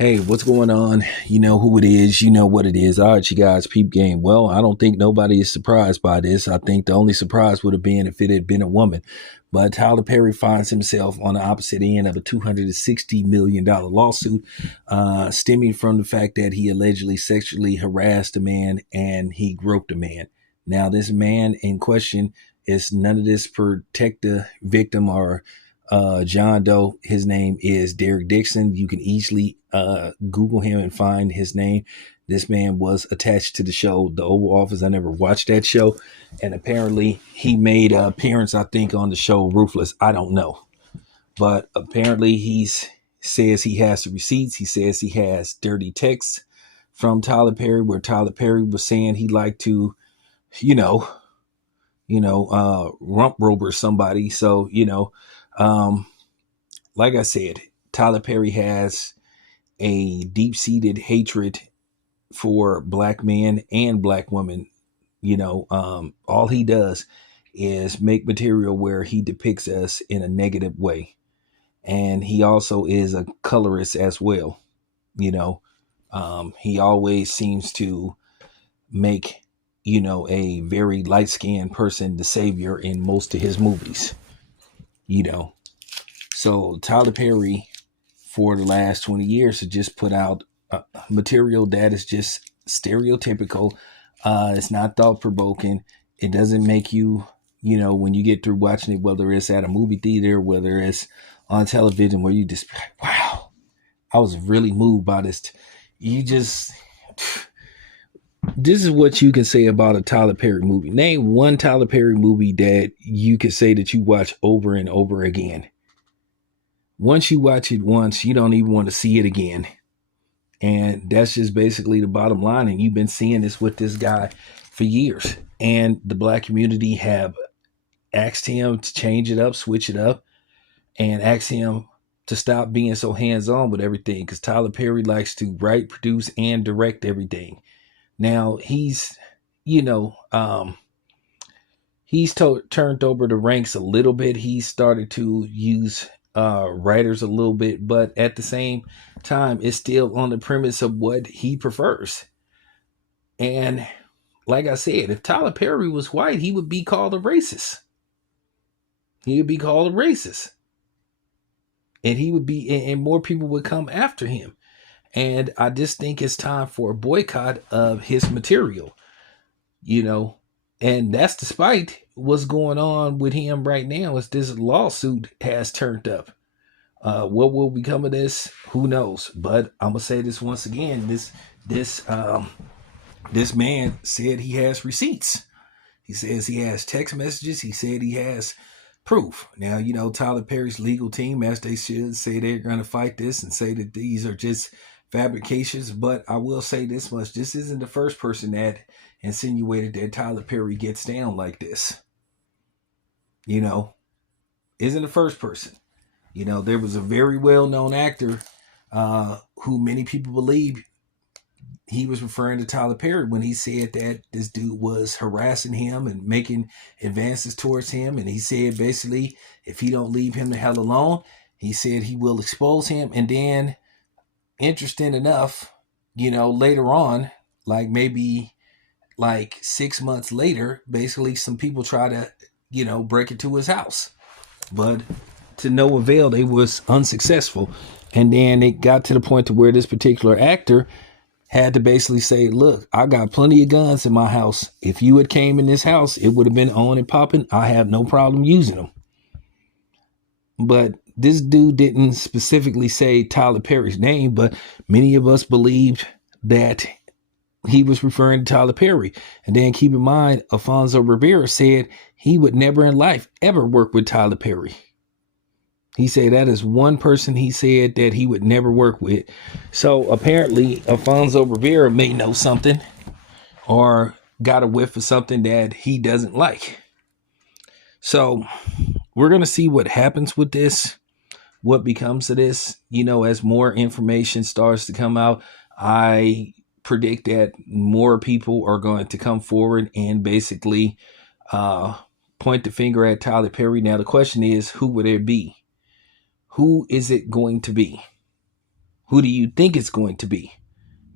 Hey, what's going on? You know who it is. You know what it is. All right, you guys, peep game. Well, I don't think nobody is surprised by this. I think the only surprise would have been if it had been a woman. But Tyler Perry finds himself on the opposite end of a $260 million lawsuit stemming from the fact that he allegedly sexually harassed a man and he groped a man. Now, this man in question is none of this protect the victim or John Doe. His name is Derek Dixon. You can easily Google him and find his name. This man was attached to the show, The Oval Office. I never watched that show. And apparently he made an appearance, I think, on the show Ruthless. I don't know. But apparently says he has the receipts. He says he has dirty texts from Tyler Perry where Tyler Perry was saying he liked to, you know, rump rober somebody. So, um, like I said, Tyler Perry has a deep-seated hatred for black men and black women. All he does is make material where he depicts us in a negative way. And he also is a colorist as well. He always seems to make, a very light-skinned person the savior in most of his movies. So Tyler Perry for the last 20 years has just put out material that is just stereotypical. It's not thought provoking. It doesn't make you, when you get through watching it, whether it's at a movie theater, whether it's on television, where you just, wow, I was really moved by this. This is what you can say about a Tyler Perry movie. Name one Tyler Perry movie that you could say that you watch over and over again. Once you watch it once, you don't even want to see it again. And that's just basically the bottom line. And you've been seeing this with this guy for years. And the black community have asked him to change it up, switch it up, and asked him to stop being so hands-on with everything. Because Tyler Perry likes to write, produce, and direct everything. Now, he's turned over the ranks a little bit. He started to use writers a little bit, but at the same time, it's still on the premise of what he prefers. And like I said, if Tyler Perry was white, he would be called a racist. And he would be, and more people would come after him. And I just think it's time for a boycott of his material, and that's despite what's going on with him right now as this lawsuit has turned up. What will become of this? Who knows? But I'm gonna say this once again. This man said he has receipts. He says he has text messages. He said he has proof. Now, Tyler Perry's legal team, as they should, say they're going to fight this and say that these are just fabrications. But I will say this much. This isn't the first person that insinuated that Tyler Perry gets down like this. Isn't the first person. There was a very well-known actor who many people believe he was referring to Tyler Perry when he said that this dude was harassing him and making advances towards him. And he said basically, if he don't leave him the hell alone, he said he will expose him. And then, interesting enough, later on, maybe 6 months later, basically some people try to, break into his house. But to no avail, they was unsuccessful. And then it got to the point to where this particular actor had to basically say, look, I got plenty of guns in my house. If you had came in this house, it would have been on and popping. I have no problem using them. But this dude didn't specifically say Tyler Perry's name, but many of us believed that he was referring to Tyler Perry. And then keep in mind, Alfonso Rivera said he would never in life ever work with Tyler Perry. He said that is one person he said that he would never work with. So apparently Alfonso Rivera may know something or got a whiff of something that he doesn't like. So we're going to see what happens with this, what becomes of this, as more information starts to come out. I predict that more people are going to come forward and basically point the finger at Tyler Perry. Now, the question is, who would it be? Who is it going to be? Who do you think it's going to be?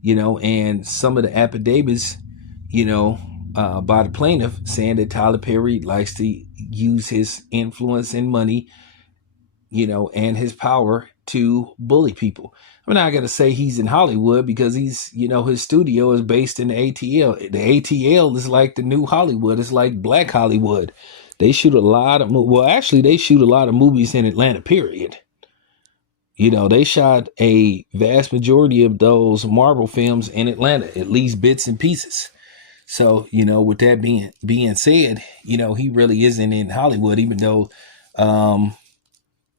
And some of the affidavits, by the plaintiff saying that Tyler Perry likes to use his influence and money, and his power to bully people. I'm not going to say he's in Hollywood because he's, his studio is based in the ATL. The ATL is like the new Hollywood. It's like Black Hollywood. They shoot a lot of, they shoot a lot of movies in Atlanta, period. They shot a vast majority of those Marvel films in Atlanta, at least bits and pieces. So, with that being said, he really isn't in Hollywood, even though,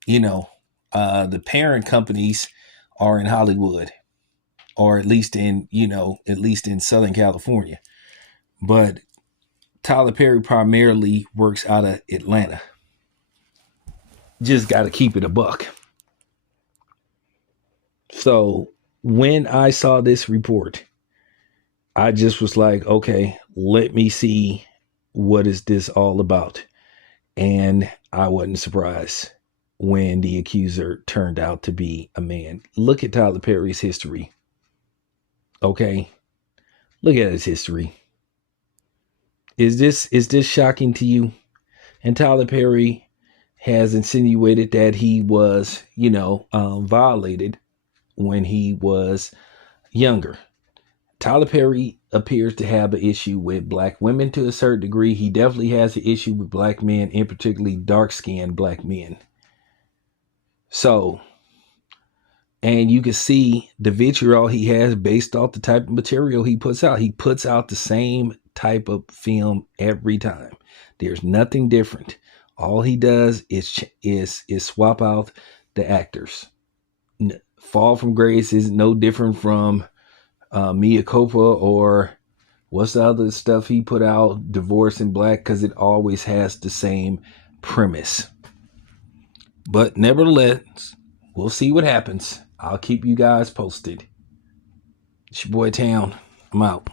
the parent companies are in Hollywood, or at least in Southern California. But Tyler Perry primarily works out of Atlanta. Just got to keep it a buck. So when I saw this report, I just was like, okay, let me see what is this all about. And I wasn't surprised when the accuser turned out to be a man. Look at Tyler Perry's history. Okay? Look at his history. Is this shocking to you? And Tyler Perry has insinuated that he was, violated when he was younger. Tyler Perry appears to have an issue with black women to a certain degree. He definitely has an issue with black men, and particularly dark-skinned black men. So, and you can see the vitriol he has based off the type of material he puts out. He puts out the same type of film every time. There's nothing different. All he does is swap out the actors. Fall from Grace is no different from Mia Coppola, or what's the other stuff he put out, Divorce in Black, because it always has the same premise. But nevertheless, we'll see what happens. I'll keep you guys posted. It's your boy Town. I'm out.